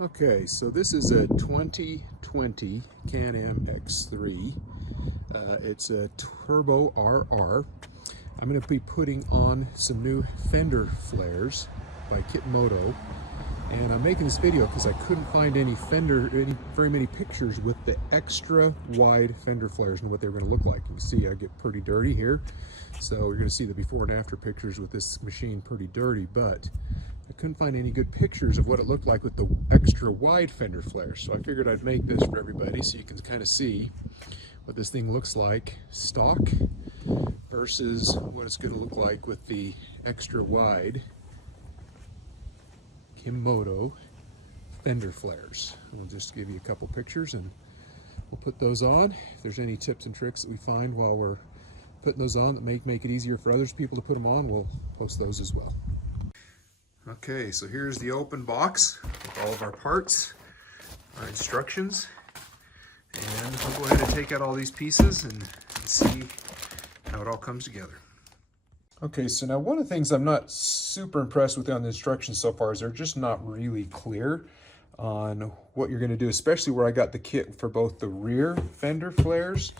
Okay, so this is a 2020 Can-Am X3. It's a Turbo RR. I'm going to be putting on some new fender flares by KemiMoto, and I'm making this video because I couldn't find any very many pictures with the extra wide fender flares and what they were going to look like. You can see I get pretty dirty here, so you're going to see the before and after pictures with this machine pretty dirty, but I couldn't find any good pictures of what it looked like with the extra wide fender flares. So I figured I'd make this for everybody so you can kind of see what this thing looks like stock versus what it's going to look like with the extra wide KemiMoto fender flares. We'll just give you a couple pictures and we'll put those on. If there's any tips and tricks that we find while we're putting those on that make it easier for others people to put them on, we'll post those as well. Okay, so here's the open box with all of our parts, our instructions, and we'll go ahead and take out all these pieces and see how it all comes together. Okay, so now one of the things I'm not super impressed with on the instructions so far is they're just not really clear on what you're going to do, especially where I got the kit for both the rear fender flares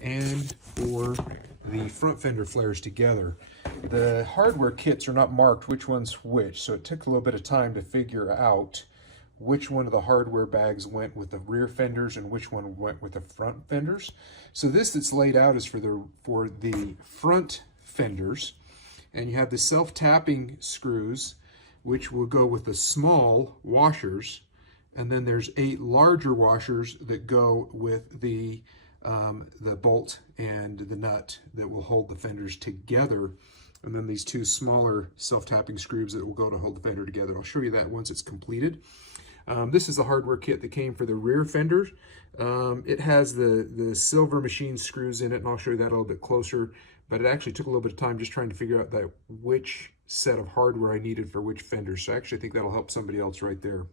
and for the front fender flares together. The hardware kits are not marked which one's which, so it took a little bit of time to figure out which one of the hardware bags went with the rear fenders and which one went with the front fenders. So this that's laid out is for the front fenders, and you have the self-tapping screws which will go with the small washers, and then there's 8 larger washers that go with the bolt and the nut that will hold the fenders together, and then these 2 smaller self-tapping screws that will go to hold the fender together. I'll show you that once it's completed. This is the hardware kit that came for the rear fenders. It has the silver machine screws in it, and I'll show you that a little bit closer, but it actually took a little bit of time just trying to figure out which set of hardware I needed for which fender, so I actually think that'll help somebody else right there.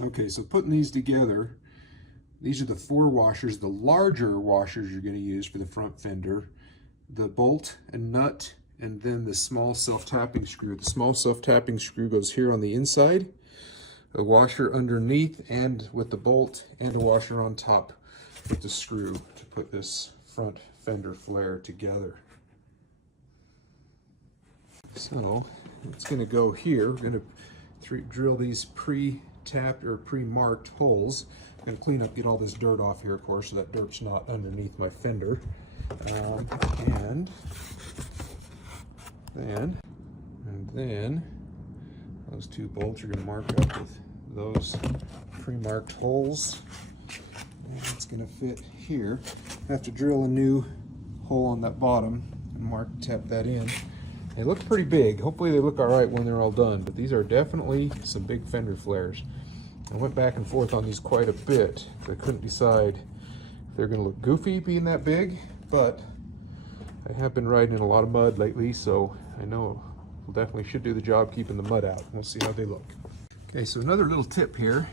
Okay, so putting these together, these are the 4 washers, the larger washers you're going to use for the front fender, the bolt and nut, and then the small self-tapping screw. The small self-tapping screw goes here on the inside, a washer underneath, and with the bolt, and a washer on top with the screw to put this front fender flare together. So it's going to go here. We're going to drill these pre-tapped or pre-marked holes. I'm going to clean up, get all this dirt off here, of course, so that dirt's not underneath my fender. And then those 2 bolts are going to mark up with those pre-marked holes. And it's going to fit here. I have to drill a new hole on that bottom and tap that in. They look pretty big. Hopefully they look all right when they're all done, but these are definitely some big fender flares. I went back and forth on these quite a bit. I couldn't decide if they're going to look goofy being that big, but I have been riding in a lot of mud lately, so I know we'll definitely should do the job keeping the mud out. We'll see how they look. Okay, so another little tip here.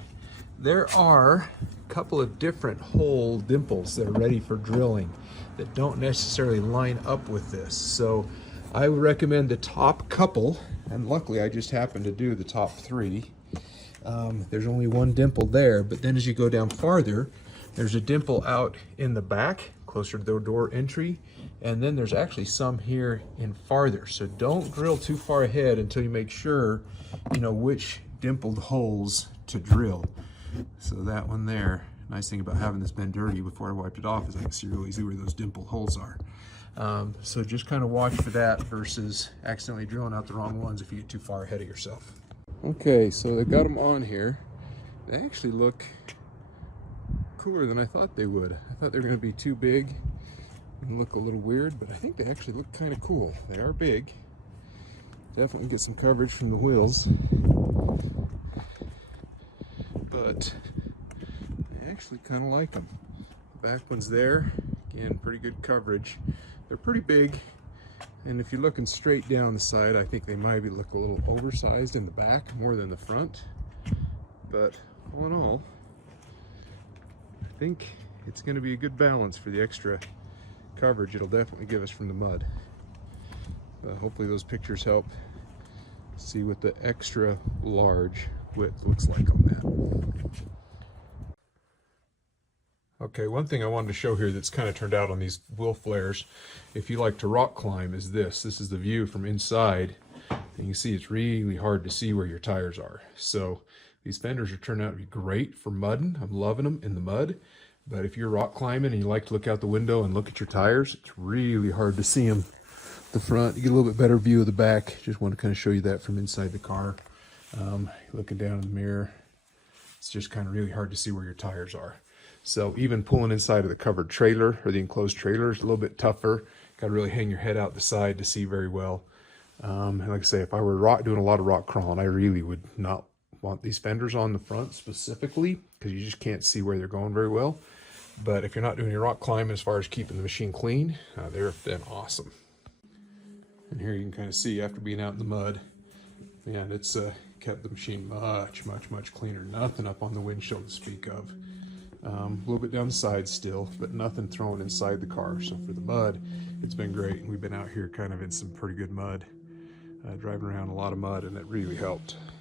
There are a couple of different hole dimples that are ready for drilling that don't necessarily line up with this. So I would recommend the top couple, and luckily I just happened to do the top 3. There's only 1 dimple there, but then as you go down farther, there's a dimple out in the back, closer to the door entry, and then there's actually some here in farther. So don't drill too far ahead until you make sure you know which dimpled holes to drill. So that one there, nice thing about having this been dirty before I wiped it off is I can see real easily where those dimpled holes are. So just kind of watch for that versus accidentally drilling out the wrong ones if you get too far ahead of yourself. Okay, so they got them on here. They actually look cooler than I thought they would. I thought they were going to be too big and look a little weird, but I think they actually look kind of cool. They are big. Definitely get some coverage from the wheels, but I actually kind of like them. The back one's there. Again, pretty good coverage. They're pretty big, and if you're looking straight down the side, I think they might look a little oversized in the back more than the front, but all in all, I think it's going to be a good balance for the extra coverage it'll definitely give us from the mud. Hopefully those pictures help see what the extra large width looks like on that. Okay, one thing I wanted to show here that's kind of turned out on these wheel flares, if you like to rock climb, is this. This is the view from inside. And you can see it's really hard to see where your tires are. So these fenders are turning out to be great for mudding. I'm loving them in the mud. But if you're rock climbing and you like to look out the window and look at your tires, it's really hard to see them. The front, you get a little bit better view of the back. Just want to kind of show you that from inside the car. Looking down in the mirror, it's just kind of really hard to see where your tires are. So even pulling inside of the covered trailer or the enclosed trailer is a little bit tougher. Got to really hang your head out the side to see very well. And like I say, if I were doing a lot of rock crawling, I really would not want these fenders on the front specifically because you just can't see where they're going very well. But if you're not doing your rock climbing as far as keeping the machine clean, they're then awesome. And here you can kind of see after being out in the mud, man, it's kept the machine much cleaner. Nothing up on the windshield to speak of. A little bit down the side still, but nothing thrown inside the car. So for the mud, it's been great. We've been out here kind of in some pretty good mud, driving around a lot of mud, and it really helped.